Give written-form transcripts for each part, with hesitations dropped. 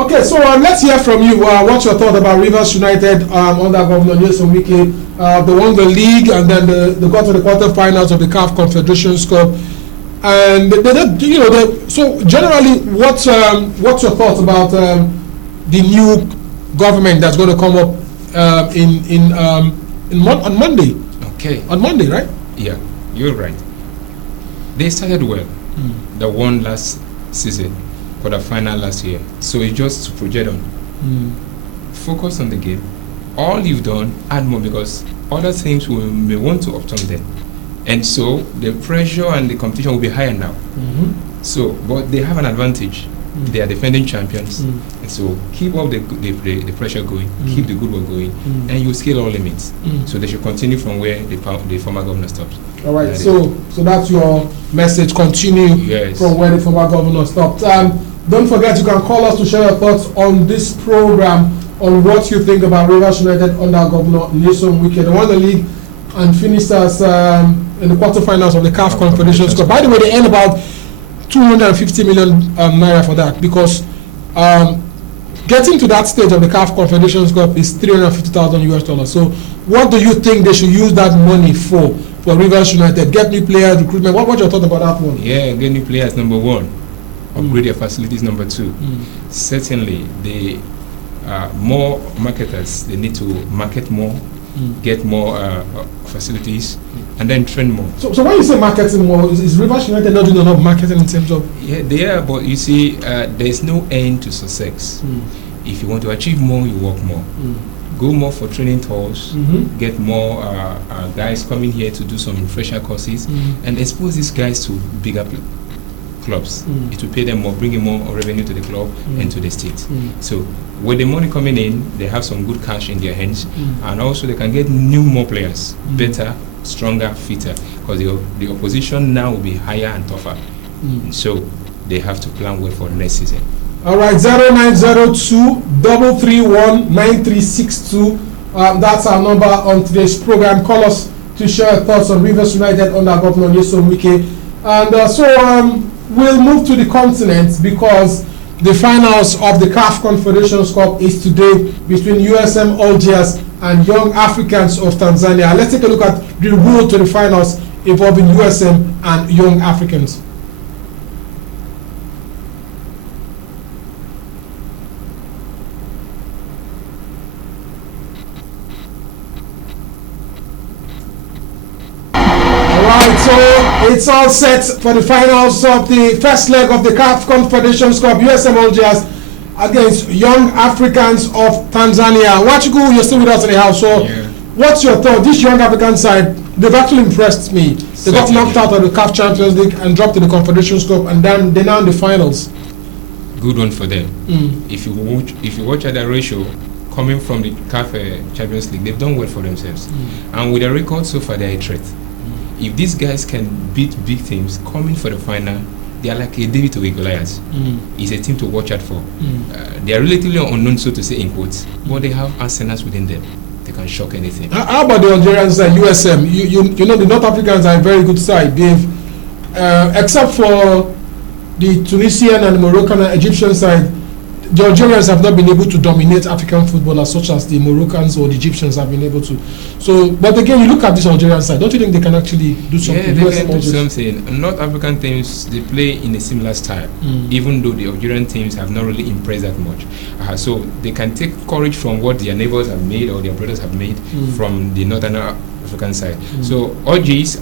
Okay, so let's hear from you. What's your thought about Rivers United under Governor Nyesom Wike? They won the league and then they got to the quarterfinals of the CAF Confederations Cup. And so generally, what's your thoughts about the new government that's going to come up on Monday? Okay. On Monday, right? Yeah, you're right. They started well. They won last season, quarter-final last year. So it's just to project on. Focus on the game. All you've done, add more, because other teams may want to upturn them. And so the pressure and the competition will be higher now. So, but they have an advantage. They are defending champions. And so keep up the pressure going, keep the good work going, and you scale all limits. So they should continue from where the former governor stopped. All right, so that's your message. Continue from where the former governor stopped. Don't forget, you can call us to share your thoughts on this program, on what you think about Rivers United under Governor Nyesom Wike. They won the league and finished as in the quarterfinals of the CAF Confederations Cup. By the way, they earned about 250 million naira for that, because getting to that stage of the CAF Confederations Cup is $350,000 US. So what do you think they should use that money for Rivers United? Get new players, recruitment. What's your thought about that one? Yeah, get new players, number one. Upgrade your facilities, number two. Certainly, the more marketers, they need to market more, get more facilities, and then train more. So when you say marketing more, is Rivers United not doing enough marketing in terms of? Yeah, they are, but you see, there is no end to success. If you want to achieve more, you work more. Go more for training tours, get more guys coming here to do some refresher courses, and expose these guys to bigger clubs. It will pay them more, bring in more revenue to the club and to the state. So with the money coming in, they have some good cash in their hands, and also they can get more players, better, stronger, fitter, because the opposition now will be higher and tougher. So they have to plan well for next season. All right, 0902-331-9362. That's our number on today's program. Call us to share your thoughts on Rivers United under Governor Nyesom Wike. And we'll move to the continent, because the finals of the CAF Confederations Cup is today between USM Algiers and Young Africans of Tanzania. Let's take a look at the road to the finals involving USM and Young Africans. So it's all set for the finals of the first leg of the CAF Confederations Cup. USM Algiers against Young Africans of Tanzania. Wachuku, you're still with us in the house. So what's your thought? This Young African side, they've actually impressed me. They got knocked out of the CAF Champions League and dropped to the Confederations Cup, and then they're now in the finals. Good one for them. If you watch at the ratio coming from the CAF Champions League, they've done well for themselves. And with a record so far, they're a threat. If these guys can beat big teams coming for the final, they are like a David to a Goliath. It's a team to watch out for. They are relatively unknown, so to say, in quotes, but they have arsenals within them. They can shock anything. How about the Algerians and USM? You know the North Africans are a very good side. They've, except for the Tunisian and Moroccan and Egyptian side, the Algerians have not been able to dominate African football as such as the Moroccans or the Egyptians have been able to. So, but again, you look at this Algerian side, don't you think they can actually do something? Yeah, they can do something. North African teams, they play in a similar style, even though the Algerian teams have not really impressed that much. So they can take courage from what their neighbors have made or their brothers have made from the Northern African side. So Algiers,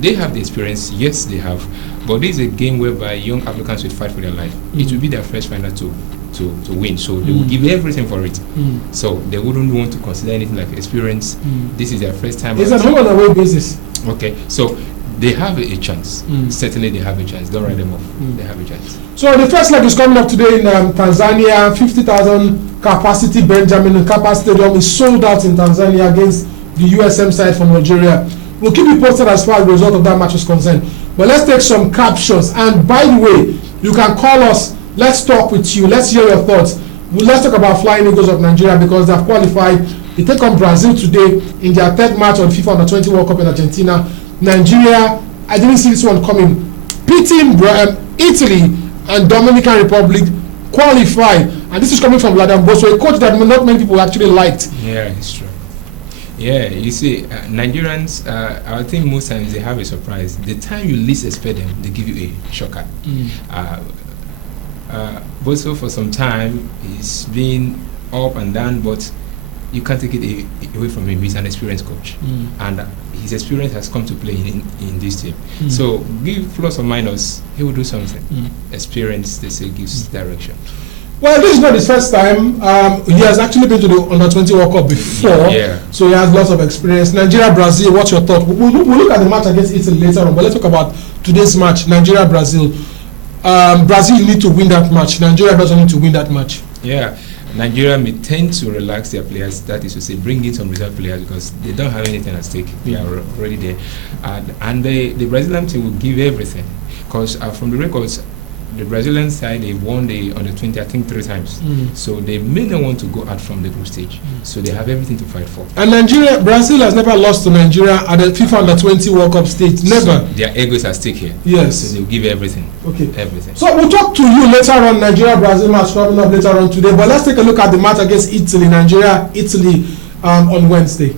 they have the experience, yes they have, but this is a game whereby young Africans will fight for their life. It will be their first final to win, so they will give everything for it. So they wouldn't want to consider anything like experience. This is their first time. It's a home and away basis. Okay, so they have a chance. Certainly they have a chance. Don't write them off. They have a chance. So the first leg is coming up today in Tanzania. 50,000 capacity Benjamin Mkapa Stadium is sold out in Tanzania against the USM side from Nigeria. We'll keep you posted as far as the result of that match is concerned. But let's take some captions. And by the way, you can call us. Let's talk with you. Let's hear your thoughts. Let's talk about Flying Eagles of Nigeria, because they have qualified. They take on Brazil today in their third match on FIFA Under-20 World Cup in Argentina. Nigeria, I didn't see this one coming, beating Italy and Dominican Republic, qualified. And this is coming from Ladan Boso, a coach that not many people actually liked. Yeah, it's true. Yeah, you see, Nigerians, I think most times they have a surprise. The time you least expect them, they give you a shocker. Boso for some time, he's been up and down, but you can't take it away from him. He's an experienced coach, and his experience has come to play in this team. So give plus or minus, he will do something. Experience, they say, gives direction. Well, this is not his first time. He has actually been to the Under-20 World Cup before, so he has lots of experience. Nigeria, Brazil, what's your thought? We'll look at the match against Italy later on, but let's talk about today's match, Nigeria, Brazil. Brazil need to win that match. Nigeria doesn't need to win that match. Yeah. Nigeria may tend to relax their players, that is to say, bring in some reserve players because they don't have anything at stake. They are already there. And the Brazilian team will give everything because from the records, the Brazilian side, they won the Under-20, I think 3 times. So they may not want to go out from the group stage. So they have everything to fight for. And Brazil has never lost to Nigeria at the FIFA Under-20 World Cup stage. Never. So their egos are at stake here. Yes. So they'll give everything. Okay. Everything. So we'll talk to you later on Nigeria-Brazil match coming up later on today. But let's take a look at the match against Italy, Nigeria-Italy on Wednesday.